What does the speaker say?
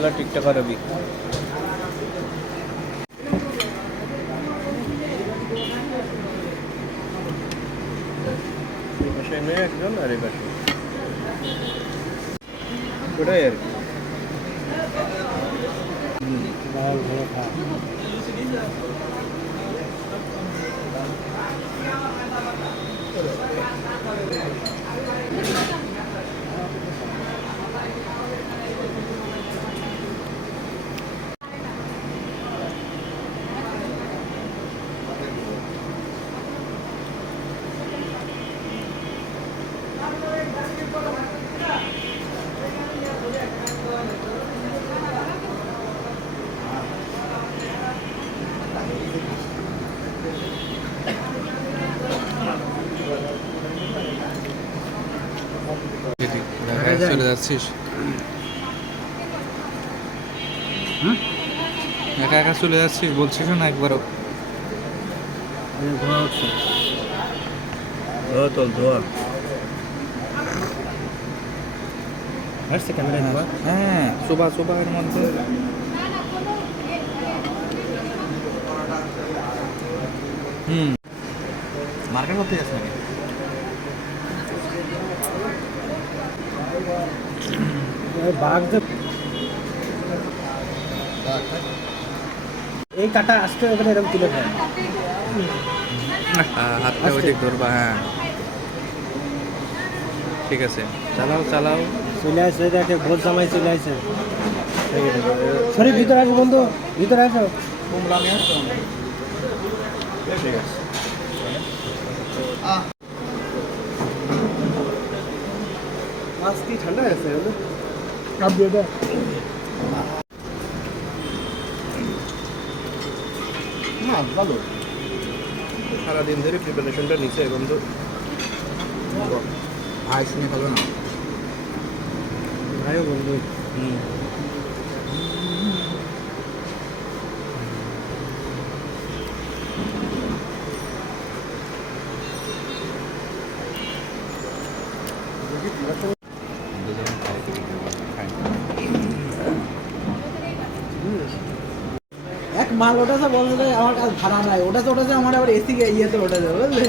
বলা টিকটকার রবি। এই পাশে মেয়ে একজন আর এই পাশে ওটাই আর কি। চলে যাচ্ছিস একা একা চলে যাচ্ছিস বলছিস না একবারও? ধোয়া হচ্ছে, ধোয়া তোল ধোয়া আসছে ক্যামেরায় ধোয়া। হ্যাঁ শোভা শোভা এর মধ্যে মার্কেট করতে যাস নাকি? বাঘ এই কাটা আসতে ওখানে এরকম তুলে খায়। হাতটা ওইদিক ধরবা। হ্যাঁ ঠিক আছে, চালাও চালাও। চলে আসে দেখে ভোর জামাই চলে আসে। সরি ভিতরে আসো বন্ধু, ভিতরে আসো। ঠিক আছে মাছ কি ঠান্ডা আছে কাপ দিয়ে দাও। না ভালো, সারাদিন ধরে প্রিপারেশনটা নিচ্ছে বন্ধু। ভাই শুনে ভালো না ভাইও বন্ধু। এক মাল ওটা বলছে আমার কাছে ভাড়া নাই, ওটা আমার আবার এসি ইয়েতে ওটা বুঝলে।